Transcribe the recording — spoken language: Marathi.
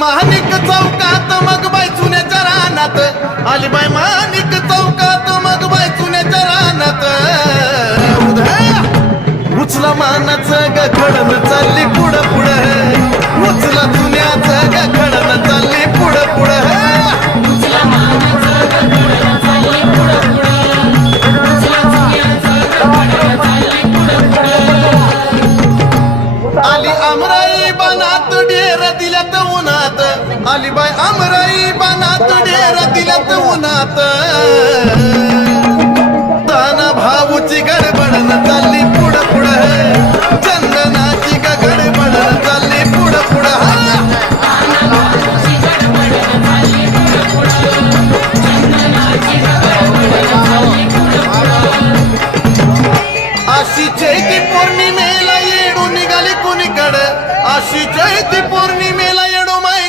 माणिक चौकात मग बाई चुन्याच्या रानात आली बाई माणिक चौकात मग बाई चुन्याच्या रानात उचला मानाचं गखडन चालली पुढं पुढं उचला चुन्याचं गखडन चालली पुढं पुढं आली आमराई बनात डेर दिल्यात उन्हात आली बाई आमराई बनात डेर दिल्यात उन्हात